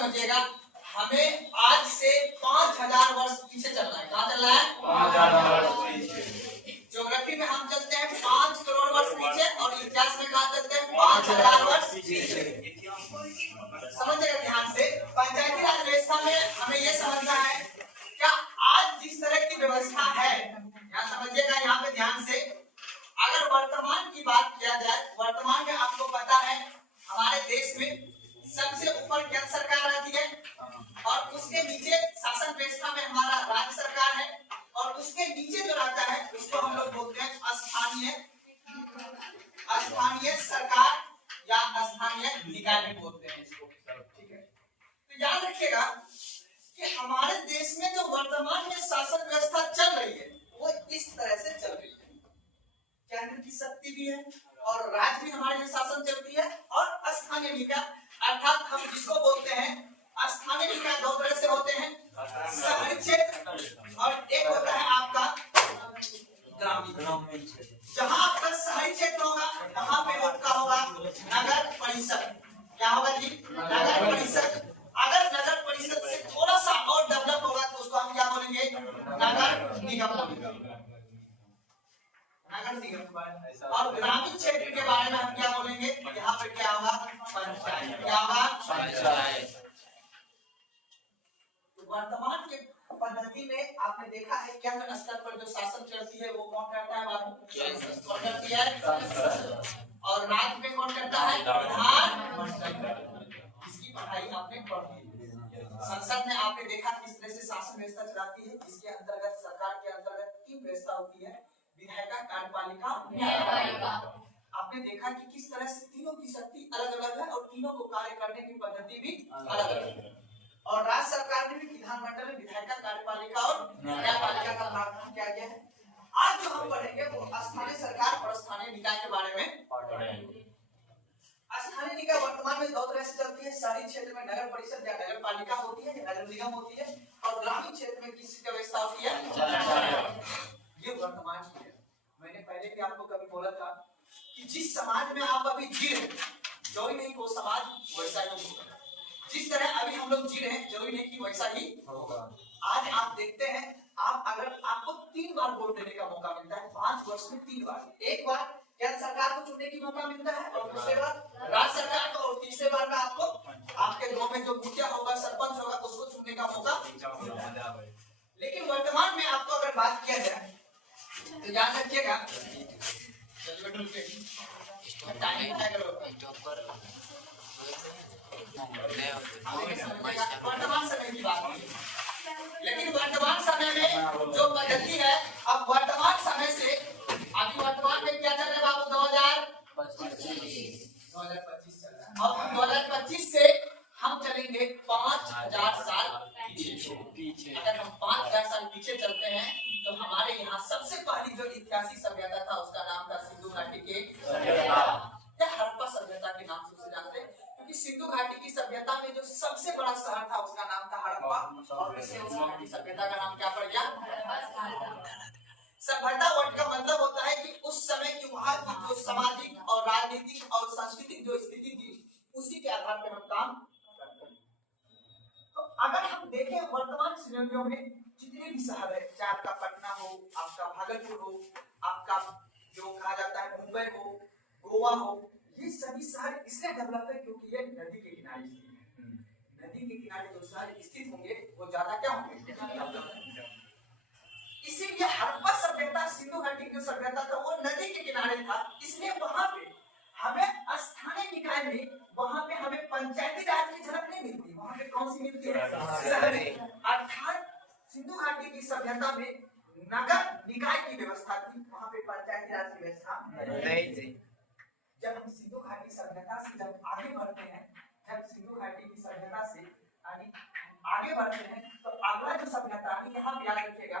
समझिएगा, हमें आज से 5000 वर्ष पीछे चलना है। कहाँ चलना है? 5000 वर्ष पीछे। ज्योग्राफी में हम चलते हैं 5 करोड़ वर्ष पीछे और इतिहास में कहाँ चलते हैं? 5000 वर्ष पीछे। समझिएगा ध्यान से, पंचायती राज व्यवस्था में हमें यह समझना है, क्या आज जिस तरह की व्यवस्था है, यहाँ समझिएगा, यहाँ पे ध्यान से, अगर वर्तमान की बात किया जाए, वर्तमान में आपको पता है हमारे देश में सबसे ऊपर केंद्र सरकार रहती है और उसके नीचे शासन व्यवस्था में हमारा राज्य सरकार है और उसके नीचे जो रहता है उसको हम लोग बोलते हैं स्थानीय सरकार या स्थानीय निकाय भी बोलते हैं इसको। ठीक है, तो याद रखिएगा कि हमारे देश में जो वर्तमान में शासन व्यवस्था चल रही है वो इस तरह से चल रही है, केंद्र की शक्ति भी है और राज्य भी हमारे यहाँ शासन चलती है और स्थानीय निकाय, अर्थात हम जिसको बोलते हैं स्थानीय निकाय दो तरह से होते हैं, शहरी क्षेत्र और एक होता है आपका ग्रामीण क्षेत्र। जहाँ आपका शहरी क्षेत्र होगा वहाँ पे आपका होगा नगर परिषद। क्या होगा जी? नगर परिषद। अगर नगर परिषद से थोड़ा सा और डेवलप होगा तो उसको हम क्या बोलेंगे? नगर निगम बोलेंगे, नगर निगम। और ग्रामीण क्षेत्र के बारे में हम क्या बोलेंगे? यहाँ पे क्या होगा? पंचायत। क्या होगा? पंचायत। वर्तमान के पद्धति में आपने देखा है केंद्र स्तर पर जो शासन चलती है वो कौन करता है बाबू? कौन करती है? और राज्य में कौन करता है? विधानमंडल। इसकी पढ़ाई आपने पढ़ी, संसद में आपने देखा किस तरह से शासन व्यवस्था चलाती है, जिसके अंतर्गत सरकार के अंतर्गत 3 व्यवस्था होती है, विधायिका, कार्यपालिका, न्यायपालिका। आपने देखा कि किस तरह से तीनों की शक्ति अलग अलग है और तीनों को कार्य करने की पद्धति भी अलग अलग है। और राज्य सरकार ने भी विधानमंडल में विधायिका, कार्यपालिका और न्यायपालिका का प्रावधान किया गया है। आज जो हम पढ़ेंगे वो स्थानीय सरकार और स्थानीय निकाय के बारे में पढ़ेंगे। स्थानीय निकाय वर्तमान में 2 तरह से चलती है, शहरी क्षेत्र में नगर परिषद या नगर पालिका होती है या नगर निगम होती है और ग्रामीण क्षेत्र में किसकी व्यवस्था होती है? ये वर्तमान की है। मैंने पहले भी आपको कभी बोला था कि जिस समाज में आप अभी जी रहे, जरूरी नहीं वो समाज वैसा ही होगा। जिस तरह अभी हम लोग जी रहे हैं जरूरी नहीं कि वैसा ही होगा। आज आप देखते हैं, आप अगर आपको 3 बार वोट देने का मौका मिलता है 5 वर्ष में 3 बार, एक बार केंद्र सरकार को चुनने की मौका मिलता है और दूसरे बार राज्य सरकार को और तीसरे बार में आपको आपके गांव में जो मुखिया होगा, सरपंच होगा उसको चुनने का मौका मिलता है। लेकिन वर्तमान में आपको अगर बात किया जाए तो याद रखिएगा, वर्तमान समय की बात, लेकिन वर्तमान समय में जो पद्धति है, अब वर्तमान समय से अभी वर्तमान में क्या चल रहा है बाबू? 2025 चल रहा है। अब 2025 से हम चलेंगे 5000 साल पीछे। अगर हम 5000 साल पीछे चलते हैं तो हमारे यहाँ सबसे पहली जो ऐतिहासिक सभ्यता था उसका नाम था सिंधु घाटी के सभ्यता या हड़प्पा सभ्यता के नाम से उसे जानते हैं, क्योंकि सिंधु घाटी की सभ्यता में जो सबसे बड़ा शहर था उसका नाम था हड़प्पा और इससे उस घाटी सभ्यता का नाम क्या पड़ गया? सभ्यता वर्ड का मतलब होता है कि उस समय की वहां की जो सामाजिक और राजनीतिक और सांस्कृतिक जो स्थिति थी उसी के आधार पर हम काम करते हैं। तो अगर हम देखें वर्तमान सिनेरियो में जितने भी शहर है, चाहे आपका पटना हो, आपका भागलपुर हो, आपका जो कहा जाता है मुंबई हो, गोवा हो, ये सभी शहर इसलिए डेवलप है क्योंकि ये नदी के किनारे स्थित है। नदी के किनारे जो शहर स्थित होंगे वो ज्यादा क्या होंगे? इसीलिए हड़प्पा सभ्यता, सिंधु घाटी की जो सभ्यता था वो नदी के किनारे था, इसलिए वहां पे हमें स्थानीय निकाय में वहां पे हमें पंचायती राज की झलक नहीं मिलती। वहां पे कौन सी मिलती है? शहरी। अर्थात सिंधु घाटी की सभ्यता में नगर निकाय की व्यवस्था थी, वहां पे पंचायती राज की व्यवस्था नहीं थी। जब हम सिंधु घाटी सभ्यता से जब आगे बढ़ते हैं, जब सिंधु घाटी की सभ्यता से आगे बढ़ते हैं तो अगला जो सभ्यता है यहाँ पे याद रखिएगा,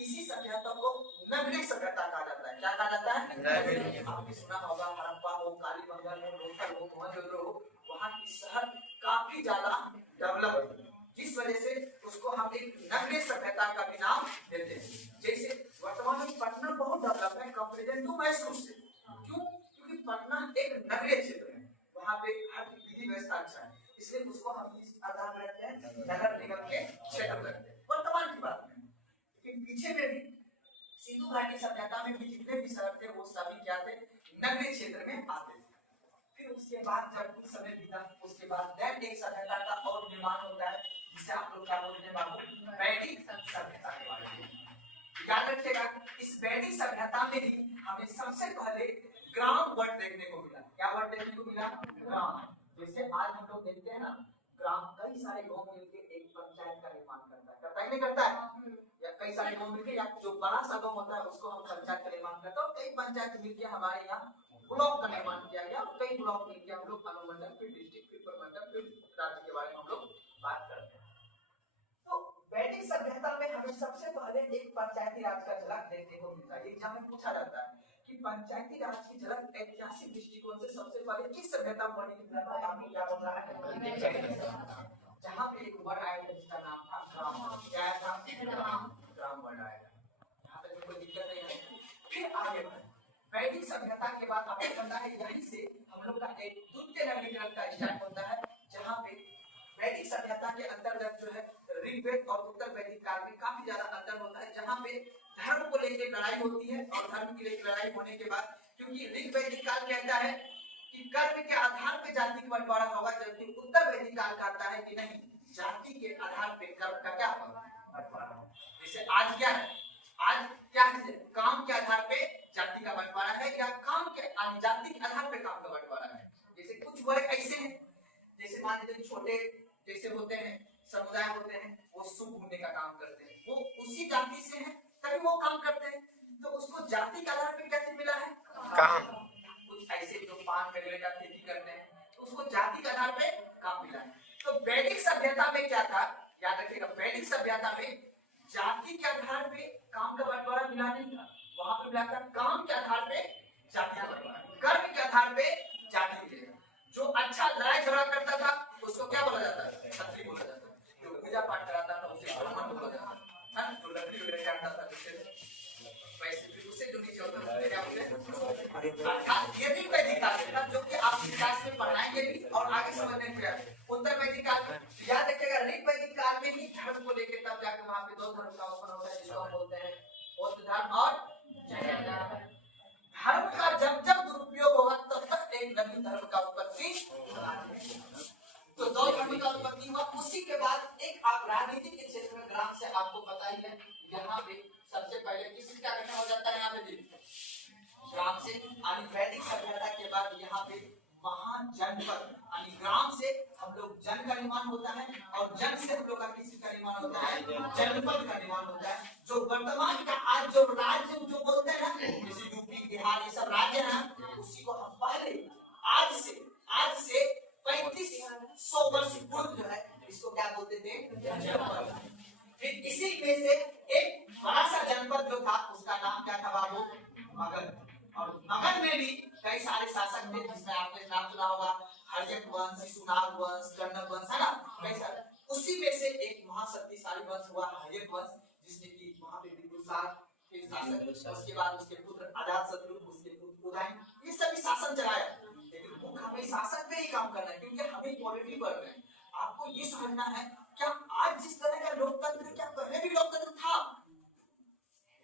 इसी सभ्यता को नगरीय सभ्यता कहा जाता है। क्या कहा जाता है? आपने सुना होगा हड़प्पा हो, कालीबंगन हो, लोथल हो, मोहनजोदड़ो हो, वहाँ की शहर काफी ज्यादा डेवलप, जिस वजह से उसको हम एक नगरीय सभ्यता का भी नाम देते हैं। जैसे वर्तमान में पटना बहुत डेवलप है कंपेरिजन टू मैसूर से। क्यों? क्योंकि पटना एक नगरीय क्षेत्र है, वहाँ पे हर विधि व्यवस्था अच्छा है, इसलिए उसको हम इस आधार में रखते हैं नगर निगम के क्षेत्र में रखते हैं। वर्तमान की बात में, लेकिन पीछे में भी सिंधु घाटी सभ्यता में भी जितने भी शहर थे वो सभी क्या थे, नगरीय क्षेत्र में आते थे। फिर उसके बाद जब कुछ समय बीता, उसके बाद दैट एक सभ्यता का और निर्माण होता है, जिसे आप लोग क्या बोलते हैं बाबू, वैदिक सभ्यता के बारे में याद रखिएगा। इस वैदिक सभ्यता में ही हमें सबसे पहले ग्राम वर्ड देखने को मिला। क्या वर्ड देखने को मिला? ग्राम। जैसे आज हम लोग देखते हैं ना, ग्राम कई सारे गांव मिलकर एक पंचायत का निर्माण करता है नहीं करता है? या कई सारे गांव मिलकर, या जो बड़ा सा गांव होता है उसको हम पंचायत का निर्माण करते हैं। और कई पंचायत मिलकर हमारे यहाँ ब्लॉक का निर्माण किया गया, और कई ब्लॉक मिलकर हम लोग अनुमंडल, फिर डिस्ट्रिक्ट, फिर प्रमंडल, फिर राज्य के बारे में हम लोग बात करते हैं। तो वैदिक सभ्यता में हमें सबसे पहले एक पंचायती राज का झलक देखने को मिलता है। एग्जाम में पूछा जाता है कि पंचायती राज की झलक ऐतिहासिक दृष्टिकोण से सबसे पहले किस सभ्यता में बढ़ने की मिलता है? आपको क्या बोल रहा है? जहाँ पे एक वर्ड आया जिसका नाम था ग्राम। क्या था? ग्राम वर्ड आया। यहाँ तक कोई दिक्कत नहीं है। फिर आगे बढ़े, वैदिक सभ्यता के बाद आपको पता है यहीं से हम लोग का एक द्वितीय नगरीकरण का स्टार्ट होता है, जहाँ पे वैदिक सभ्यता के अंतर्गत जो है ऋग्वेद और उत्तर वैदिक काल में काफी ज्यादा अंतर होता है, जहाँ पे धर्म को लेकर लड़ाई होती है। और धर्म की लेकर लड़ाई होने के बाद, क्योंकि ऋग्वैदिक काल कहता है कि कर्म के आधार पे जाति का बंटवारा होगा, जबकि उत्तर वैदिक काल कहता है कि नहीं, जाति के आधार पे कर्म का क्या बंटवारा। जैसे आज क्या है, आज क्या है, काम के आधार पे जाति का बंटवारा है, या काम के जाति के आधार पे काम का बंटवारा है। जैसे कुछ वर्ग ऐसे हैं, जैसे मान लीजिए छोटे जैसे होते हैं समुदाय होते हैं, वो सूप ढूंढने का काम करते हैं, वो उसी जाति से हैं तभी वो काम करते हैं, तो उसको जाति के आधार पे कैसे मिला है? काम। कुछ ऐसे जो पान वगैरह का खेती करते हैं, तो उसको जाति के आधार पे काम मिला है। तो वैदिक सभ्यता में क्या था, याद रखिएगा, वैदिक सभ्यता में जाति के आधार पे काम का बंटवारा मिला नहीं था, वहां पे मिला था काम के आधार पे जाति का बंटवारा, कर्म के आधार पे जाति मिलेगा। जो अच्छा लड़ाई झगड़ा करता था उसको क्या बोला जाता है? क्षत्रिय बोला जाता है। जो पूजा पाठ कराता था उसे ब्राह्मण बोला जाता है। जो लकड़ी वगैरह काटता था उसे वैसे, फिर उसे जो नीचे होता है क्या बोलते हैं? अर्थात ये भी वैदिक काल था, जो कि आप इतिहास में पढ़ाएंगे भी और आगे समझने में आएगा। उत्तर वैदिक काल में याद रखिएगा, ऋग्वैदिक काल में ही धर्म को लेकर तब जाकर वहां पे दो धर्म का उत्पन्न होता है, जिसको हम बोलते हैं बौद्ध धर्म और जैन धर्म। धर्म का जब जब दुरुपयोग होगा तब तक एक नवीन धर्म का उत्पत्ति। तो दो धर्म का उत्पत्ति हुआ, उसी के बाद एक आप राजनीति के क्षेत्र में ग्राम से आपको पता ही है, यहाँ पे सबसे पहले किसी का गठन हो जाता है, यहाँ पे ग्राम से। वैदिक सभ्यता के बाद यहाँ पे महान जनपद, यानी ग्राम से हम लोग जन का निर्माण होता है, और जन से हम लोग का किसी का निर्माण होता है, जनपद का निर्माण होता है। जो वर्तमान का आज जो राज्य जो बोलते हैं ना, जैसे यूपी बिहार ये सब राज्य है, उसी को हम पहले आज से 3500 वर्ष पूर्व जो है इसको क्या बोलते थे? जनपद। फिर इसी में से एक बड़ा सा जनपद जो था उसका नाम क्या था बाबू? मगध। और मगध में भी कई सारे शासक थे, जिसमें आपने नाम सुना होगा, हर्यक वंश, शिशुनाग वंश, कण्व वंश, है ना, कई सारे। उसी में से एक महाशक्तिशाली वंश हुआ हर्यक वंश, जिसने की वहां पे बिंदुसार के शासक, उसके बाद उसके पुत्र अजातशत्रु, उसके पुत्र उदयन, ये सभी शासन चलाया। लेकिन मुख्य हमें शासन पे ही काम करना है, क्योंकि हमें पॉलिटी पढ़ रहे हैं। आपको ये समझना है, क्या आज जिस तरह का लोकतंत्र है, क्या पहले भी लोकतंत्र था?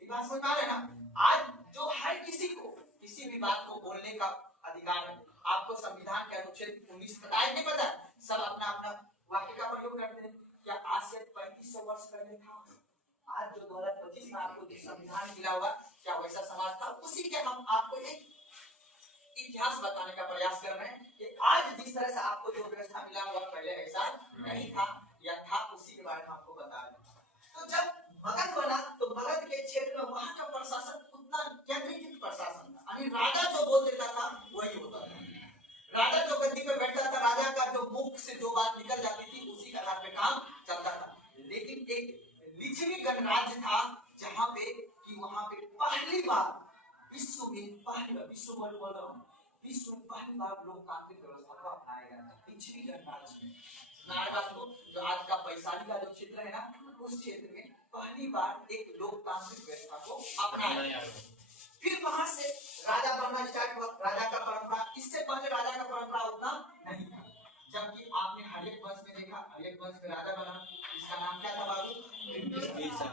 ये बात समझ आ रहे हैं ना? आज जो हर किसी को किसी भी बात को बोलने का अधिकार है। आपको संविधान के अनुच्छेद 19 पता है नहीं पता? सब अपना अपना वाक्य का प्रयोग करते हैं। क्या आज से 3500 वर्ष पहले था? आज जो 2025 में आपको जो संविधान मिला हुआ, क्या वैसा समाज था? उसी के हम आपको एक इतिहास बताने का प्रयास कर रहे हैं कि आज जिस तरह से आपको जो व्यवस्था मिला हुआ पहले ऐसा नहीं था, या था, उसी के बारे में आपको बता रहे हैं। तो जब मगध बना, तो मगध के क्षेत्र में वहां का प्रशासन उतना केंद्रीकृत प्रशासन था, यानी राजा जो बोल देता था वही होता था। राजा जो गद्दी पे बैठता था, राजा का जो मुख से जो बात निकल जाती थी उसी के आधार पे काम चलता था। लेकिन एक लिच्छवी गणराज्य था, जहाँ पे कि वहां पे पहली बार विश्व में पहली बार लोकतांत्रिक व्यवस्था को अपनाया गया था लिच्छवी गणराज्य में। नारबाद को, जो आज का वैशाली का जो क्षेत्र है ना, उस क्षेत्र में पहली बार एक लोकतांत्रिक व्यवस्था को अपनाया गया। फिर वहां से राजा बनना स्टार्ट हुआ, राजा का परंपरा। इससे पहले राजा का परंपरा उतना नहीं था। जबकि आपने हर्यक वंश में देखा, हर्यक वंश में राजा बना, इसका नाम क्या था बाबू? बिंबिसार।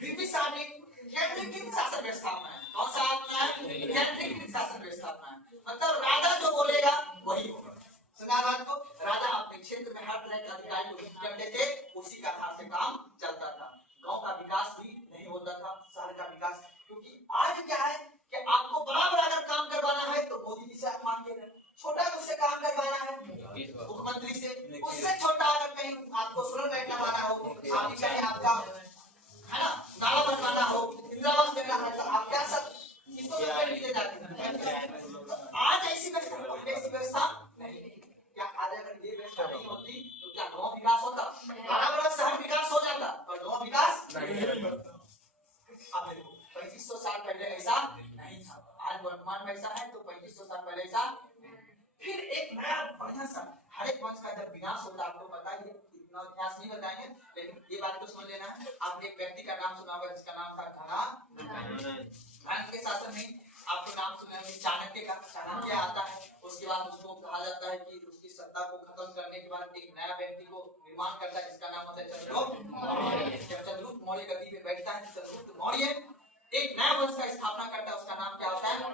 बिंबिसार ने केंद्रीकृत शासन की स्थापना है। कौन सा आपका? केंद्रीकृत शासन की स्थापना है। मतलब राजा जो बोलेगा वही होगा। सुना बात को? राजा अपने क्षेत्र में हर तरह के अधिकारी को नियुक्त करते थे, उसी का आधार से काम चलता था। गांव का विकास भी नहीं होता था, शहर का विकास। क्योंकि आज क्या है कि आपको बड़ा बड़ा अगर काम करवाना है तो मोदी जी से आप मांगेंगे, छोटा उससे काम करवाना है मुख्यमंत्री से, उससे छोटा अगर कहीं आपको सोलर लाइट लगाना हो, आप चाहे आपका है ना नाला बनवाना हो, इंदिरावास देना है, तो आप क्या सब चीजों में पेड़ लिए जाते हैं। आज ऐसी व्यवस्था नहीं है। क्या आज अगर ये व्यवस्था नहीं होती तो क्या गांव विकास होता? बड़ा बड़ा शहर विकास हो जाता, पर गांव विकास नहीं होता। अब देखो 3500 साल पहले ऐसा नहीं था, आज वर्तमान में ऐसा है तो 3500 साल पहले ऐसा। फिर एक नया बढ़िया सा हर्यक वंश का जब विनाश होता, आपको पता ही है, इतना इतिहास नहीं बताएंगे, लेकिन ये बात तो समझ लेना है। आपने एक व्यक्ति का नाम सुना होगा जिसका नाम था घना के शासन में। आपको नाम सुना है चाणक्य का। चाणक्य आता है, उसके बाद उसको कहा जाता है कि उसकी सत्ता को खत्म करने के बाद एक नया व्यक्ति को निर्माण करता है जिसका नाम होता है चंद्रगुप्त मौर्य। जब चंद्रगुप्त मौर्य गद्दी पे बैठता है, चंद्रगुप्त मौर्य एक नया वंश का स्थापना करता है, उसका नाम क्या होता है? मौर्य।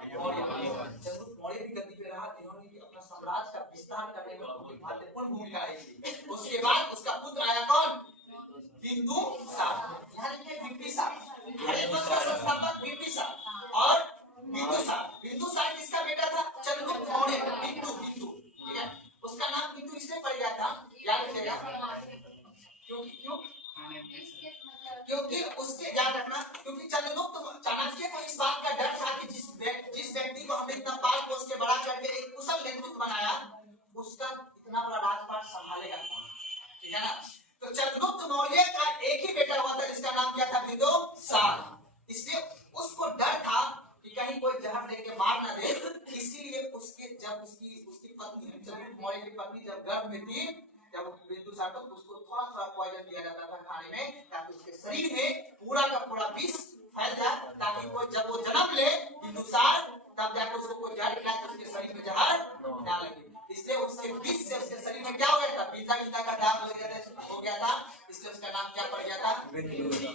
चंद्रगुप्त मौर्य भी गद्दी पे रहा, इन्होंने भी अपना साम्राज्य का विस्तार करने में बहुत महत्वपूर्ण भूमिका रही। उसके बाद उसका पुत्र आया कौन? बिंदुसार। यहाँ लिखिए बिंबिसार, हर्यक वंश का संस्थापक बिंबिसार। और बिंदुसार किसका बेटा था? चंद्रगुप्त मौर्य। बिंदु, ठीक है, उसका नाम बिंदु इसलिए पड़ गया था, याद रखिएगा, क्योंकि उसके याद रखना, क्योंकि चाणक्य को इस बात का डर था कि जिस व्यक्ति को हमने इतना पाल पोस के बड़ा करके एक कुशल नेतृत्व बनाया, उसका इतना बड़ा राजपाट संभालेगा, ठीक है ना। तो चंद्रगुप्त मौर्य का एक ही बेटा हुआ था जिसका नाम क्या था? बिंदुसार। इसलिए उसको डर था कि कहीं कोई जहर देके मार ना दे, इसीलिए उसके जब उसकी पत्नी चंद्रगुप्त मौर्य की पत्नी जब गर्भ में थी, जब बिंदुसार को उसको थोड़ा थोड़ा पॉइजन दिया जाता था खाने में, ताकि उसके शरीर में पूरा का पूरा विष फैल जाए, ताकि कोई जब वो जन्म ले बिंदुसार, तब जाकर उसको कोई जहर खिलाए तो उसके शरीर में जहर ना लगे। इसलिए उसके विष से उसके शरीर में क्या हो गया था? बीजा गीता का दाग हो गया था, इसलिए उसका नाम क्या पड़ गया था? बिंदुसार।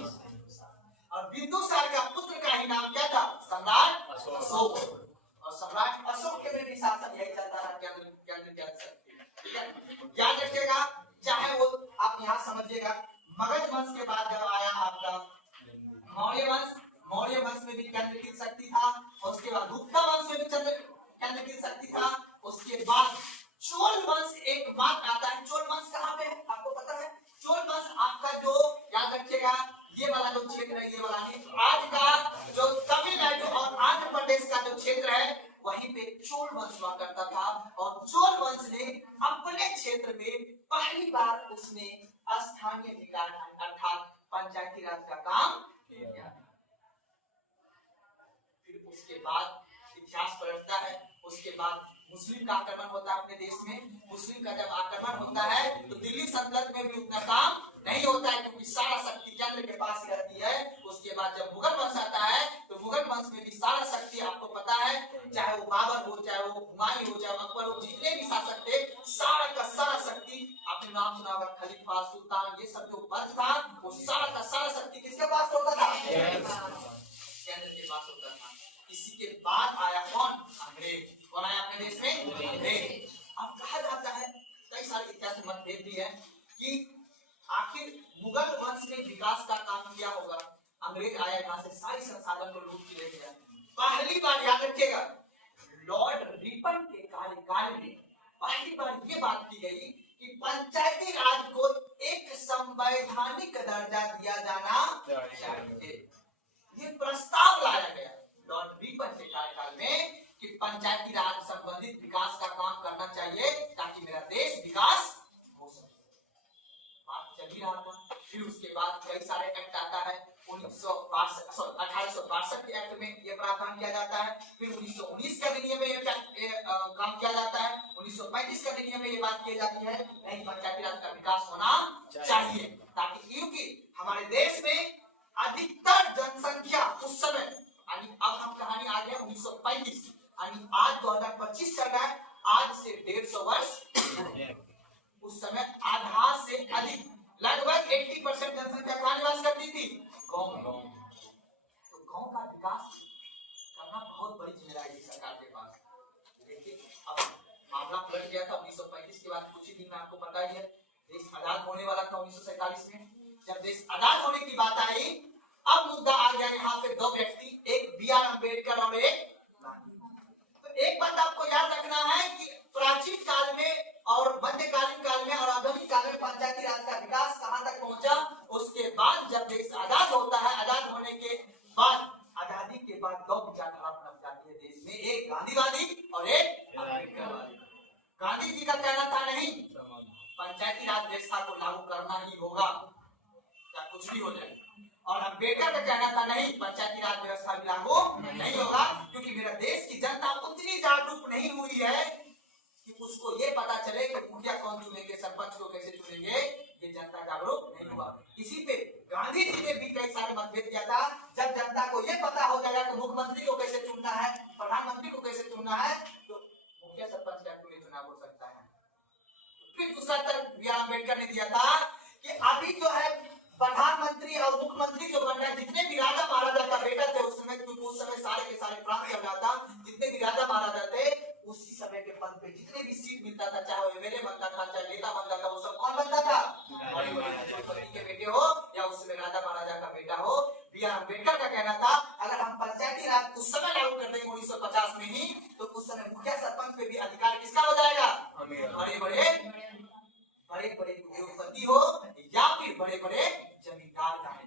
और बिंदुसार का पुत्र का ही नाम क्या था? सम्राट अशोक। और सम्राट अशोक के भी शासन यही चलता रहा, ठीक है। याद रखिएगा, चाहे वो आप यहाँ समझिएगा, मगध वंश के बाद जब आया आपका मौर्य वंश में भी केंद्रीकृत शक्ति था, और उसके बाद गुप्ता वंश में भी केंद्रीकृत शक्ति था। उसके बाद चोल वंश एक बात आता है। चोल वंश कहाँ पे है आपको पता है? चोल वंश आपका जो याद रखिएगा, ये वाला जो क्षेत्र है, ये वाला नहीं, आज का जो तमिलनाडु और आंध्र प्रदेश का जो क्षेत्र है, वहीं पे चोल वंश हुआ करता था। और चोल वंश ने अपने क्षेत्र में पहली बार उसने स्थानीय निकाय अर्थात पंचायती राज का काम किया। फिर उसके बाद इतिहास पलटता है। उसके बाद मुस्लिम का आक्रमण होता है अपने देश में। मुस्लिम का जब आक्रमण होता है तो दिल्ली सल्तनत में भी उतना काम नहीं होता है, क्योंकि सारा शक्ति केंद्र के पास ही रहती है। उसके बाद जब मुगल वंश आता है तो मुगल वंश में भी सारा शक्ति आपको पता है, चाहे वो बाबर हो, चाहे वो हुमायूं हो, चाहे अकबर हो, जितने भी शासक थे, सारा का सारा शक्ति, आपने नाम सुना होगा खलीफा, सुल्तान, ये सब जो वंश था, वो सारा का सारा शक्ति किसके पास होता था? केंद्र के पास होता था। इसी के बाद आया कौन? अंग्रेज। कौन आया अपने देश में? अंग्रेज। अब कहा जाता है, कई सारे इतिहास में मतभेद भी है कि आखिर मुगल वंश ने विकास का काम किया होगा, अंग्रेज आया यहाँ से सारी संसाधन को लूट के ले गया। पहली बार याद रखिएगा, लॉर्ड रिपन के कार्यकाल में पहली बार ये बात की गई कि पंचायती राज को एक संवैधानिक दर्जा दिया जाना चाहिए। ये प्रस्ताव लाया गया लॉर्ड रिपन के कार्यकाल में कि पंचायती राज संबंधित विकास का काम करना चाहिए ताकि मेरा देश विकास हो सके। बात चल ही रहा था। फिर उसके बाद कई सारे एक्ट आता है। 1862 के एक्ट में ये प्रावधान किया जाता है। फिर 1919 के अधिनियम में ये काम किया जाता है। 1935 के अधिनियम में ये बात की जाती है नहीं, पंचायती राज का विकास होना चाहिए, ताकि क्योंकि हमारे देश में अधिकतर जनसंख्या उस समय, अब हम कहानी आ गया 1935, आज 2025 चल रहा है। आज से 150 वर्ष उस समय आधा से अधिक लगभग 80% जनसंख्या कहाँ निवास करती थी? गांव में। तो गांव का विकास करना बहुत बड़ी जिम्मेदारी है सरकार के पास। देखिए अब मामला पलट गया था 1935 के बाद, कुछ ही दिन में आपको पता ही है देश आजाद होने वाला था 1947 में। जब देश आजाद होने की बात आई, अब मुद्दा आ गया यहाँ पे दो व्यक्ति, एक बी.आर. अम्बेडकर और एक गांधी। तो एक बात आपको याद रखना है कि प्राचीन काल में और मध्यकालीन काल में और आधुनिक काल में पंचायती राज का विकास कहां तक पहुंचा। उसके बाद जब देश आजाद होता है, आजाद होने के बाद, आजादी के बाद दो विचारधारा पनप जाती है देश में, एक गांधीवादी और एक अम्बेडकरवादी। गांधी जी का कहना था नहीं, पंचायती राज व्यवस्था को लागू करना ही होगा, क्या कुछ भी हो जाए। और अम्बेडकर का कहना था नहीं, पंचायती राज व्यवस्था भी लागू नहीं होगा, क्योंकि मेरा देश की जनता उतनी जागरूक नहीं हुई है कि उसको ये पता चले कि मुखिया कौन चुनेंगे, सरपंच को कैसे चुनेंगे, ये जनता जागरूक नहीं हुआ। इसी पे गांधी जी ने भी कई सारे मतभेद किया था। जब जनता को ये पता हो जाएगा कि मुख्यमंत्री को कैसे चुनना है, प्रधानमंत्री को कैसे चुनना है, तो मुखिया सरपंच का क्यों चुनाव हो सकता है। फिर दूसरा तरफ बी.आर. अम्बेडकर ने दिया था कि अभी जो है प्रधानमंत्री और मुख्यमंत्री जो बन रहा है, जितने भी राजा महाराजा का बेटा थे उस समय, क्योंकि उस समय सारे के सारे प्रांत चल रहा था, जितने भी राजा महाराजा थे उसी समय के पद पे जितने भी सीट मिलता था, चाहे वो एमएलए बनता था, चाहे नेता बनता था, वो सब कौन बनता था? बड़े बड़े राजपति के बेटे हो या उस समय राजा महाराजा का बेटा हो। बी.आर. अम्बेडकर का कहना था अगर हम पंचायती राज उस समय लागू कर देंगे 1950 में ही, तो उस समय मुखिया सरपंच पे भी अधिकार किसका हो जाएगा? बड़े बड़े उद्योगपति हो या फिर बड़े बड़े जमींदार का है।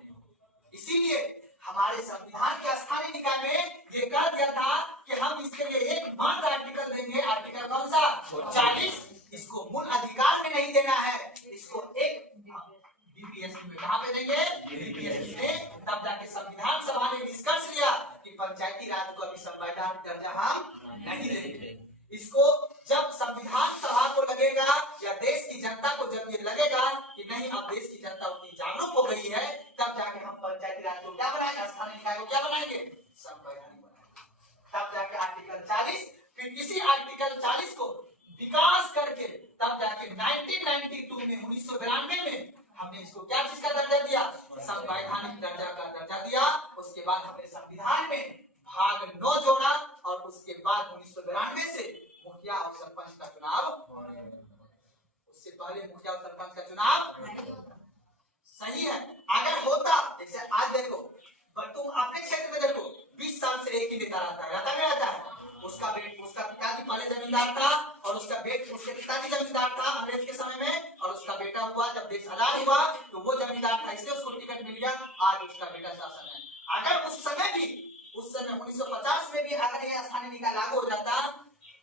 इसीलिए हमारे संविधान के स्थानीय निकाय में ये कह दिया था कि हम इसके लिए एक मात्र आर्टिकल देंगे, आर्टिकल कौन सा? 40। इसको मूल अधिकार में नहीं देना है, इसको एक बीपीएससी में कहां पे देंगे? बीपीएससी में। तब जाके संविधान सभा ने निष्कर्ष लिया कि पंचायती राज को अभी संवैधानिक दर्जा हम नहीं देंगे। इसको जब संविधान सभा को लगेगा या देश की जनता को जब ये लगेगा कि नहीं अब देश की जनता उतनी जागरूक हो गई है, तब जाके हम पंचायती राज को क्या बनाएंगे, स्थानीय निकाय को क्या बनाएंगे? संवैधानिक बनाएंगे। तब जाके आर्टिकल 40, फिर इसी आर्टिकल 40 को विकास करके तब जाके 1992 में 1992 में हमने इसको क्या चीज का दर्जा दिया? संवैधानिक दर्जा का दर्जा दिया। उसके बाद हमने संविधान में भाग 9 जोड़ा और उसके बाद 1992 से मुखिया और सरपंच का चुनाव, उससे पहले मुखिया और सरपंच का चुनाव सही है। अगर होता, जैसे आज देखो तुम अपने क्षेत्र में देखो 20 साल से एक ही नेता रहता है, उसका पिताजी पहले जमींदार था और उसके पिताजी जमींदार था अंग्रेज के समय में, और उसका बेटा हुआ जब देश आजाद हुआ तो वो जमींदार था, इसलिए उसको टिकट मिल गया, आज उसका बेटा शासन है। अगर उस समय 1950 में भी अगर यह स्थानीय निकाय लागू हो जाता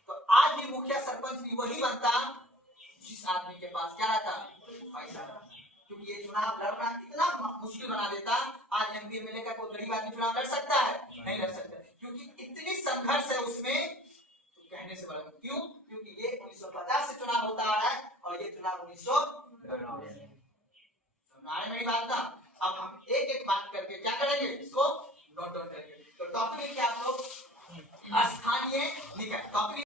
तो आज भी मुखिया सरपंच भी वही बनता जिस आदमी के पास क्या रहता? पैसा। क्योंकि ये चुनाव लड़ना इतना मुश्किल बना देता। आज एमपी एमएलए का कोई गरीब आदमी चुनाव लड़ सकता है? नहीं लड़ सकता, क्योंकि इतनी संघर्ष है उसमें, तो कहने से बड़ा क्यों? क्योंकि ये 1950 से चुनाव होता आ रहा है और ये चुनाव 1992 मेरी बात ना। अब हम एक एक बात करके क्या करेंगे, इसको नोट डाउन करेंगे। तो टॉपिक क्या आप लोग स्थानीय निकाय टॉपिक